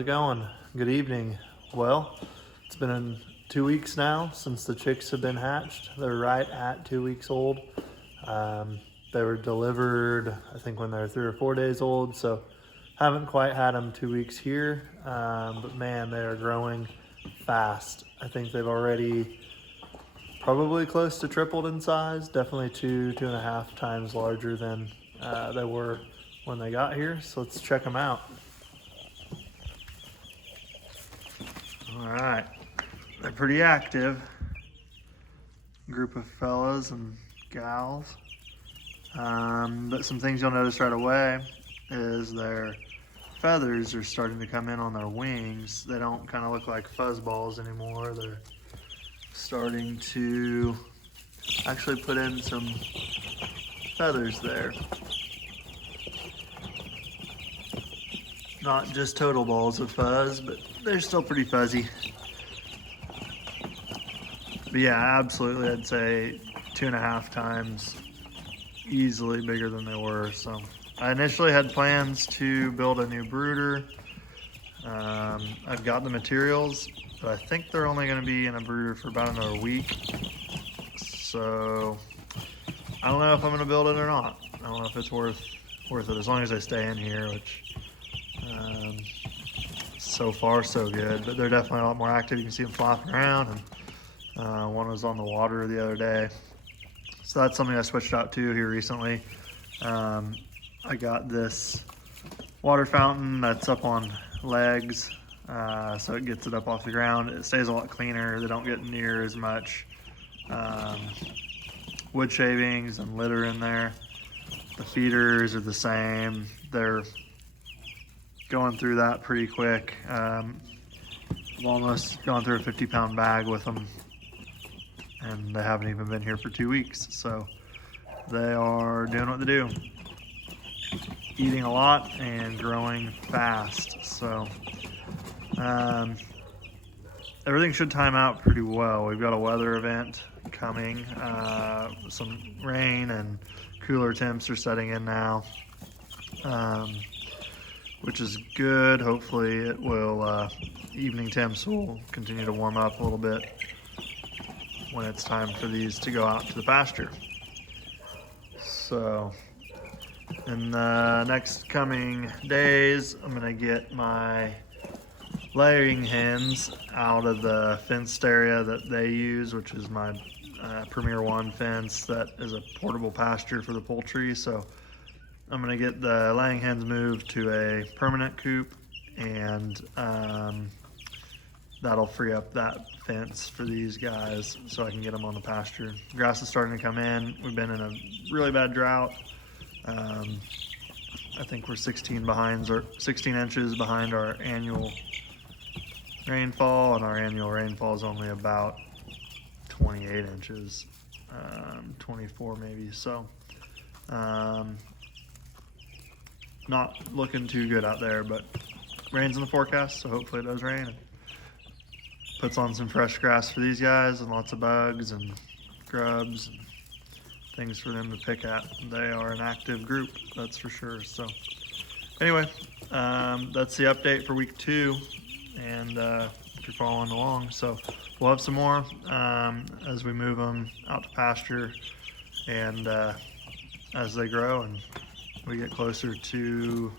How's it going? Good evening. Well, it's been 2 weeks now since the chicks have been hatched. They're right at 2 weeks old. They were delivered, I think, when they were 3 or 4 days old, so haven't quite had them 2 weeks here. But man, they are growing fast. I think they've already probably close to tripled in size, definitely 2.5 times larger than they were when they got here. So let's check them out. All right, they're pretty active. Group of fellas and gals. But some things you'll notice right away is their feathers are starting to come in on their wings. They don't kind of look like fuzz balls anymore. They're starting to actually put in some feathers there. Not just total balls of fuzz, but they're still pretty fuzzy. But yeah, absolutely, I'd say 2.5 times easily bigger than they were. So I initially had plans to build a new brooder. I've got the materials, but I think they're only going to be in a brooder for about another week. So I don't know if I'm going to build it or not. I don't know if it's worth it, as long as I stay in here, which so far so good. But they're definitely a lot more active. You can see them flopping around, and one was on the water the other day. So that's something I switched out to here recently. I got this water fountain that's up on legs, so it gets it up off the ground. It stays a lot cleaner. They don't get near as much wood shavings and litter in there. The feeders are the same. They're going through that pretty quick. I've almost gone through a 50-pound bag with them, and they haven't even been here for 2 weeks. So they are doing what they do, eating a lot and growing fast. So everything should time out pretty well. We've got a weather event coming. Some rain and cooler temps are setting in now, which is good. Hopefully it will, evening temps will continue to warm up a little bit when it's time for these to go out to the pasture. So in the next coming days, I'm gonna get my laying hens out of the fenced area that they use, which is my Premier One fence that is a portable pasture for the poultry. So I'm gonna get the laying hens moved to a permanent coop, and that'll free up that fence for these guys so I can get them on the pasture. Grass is starting to come in. We've been in a really bad drought. I think we're 16 inches behind our annual rainfall, and our annual rainfall is only about 28 inches, 24 maybe. So not looking too good out there, but rain's in the forecast, so hopefully it does rain and puts on some fresh grass for these guys, and lots of bugs and grubs and things for them to pick at. They are an active group, that's for sure. So anyway, that's the update for week 2, and if you're following along. So we'll have some more as we move them out to pasture, and as they grow and we get closer to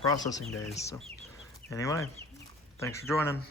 processing days. So anyway, thanks for joining.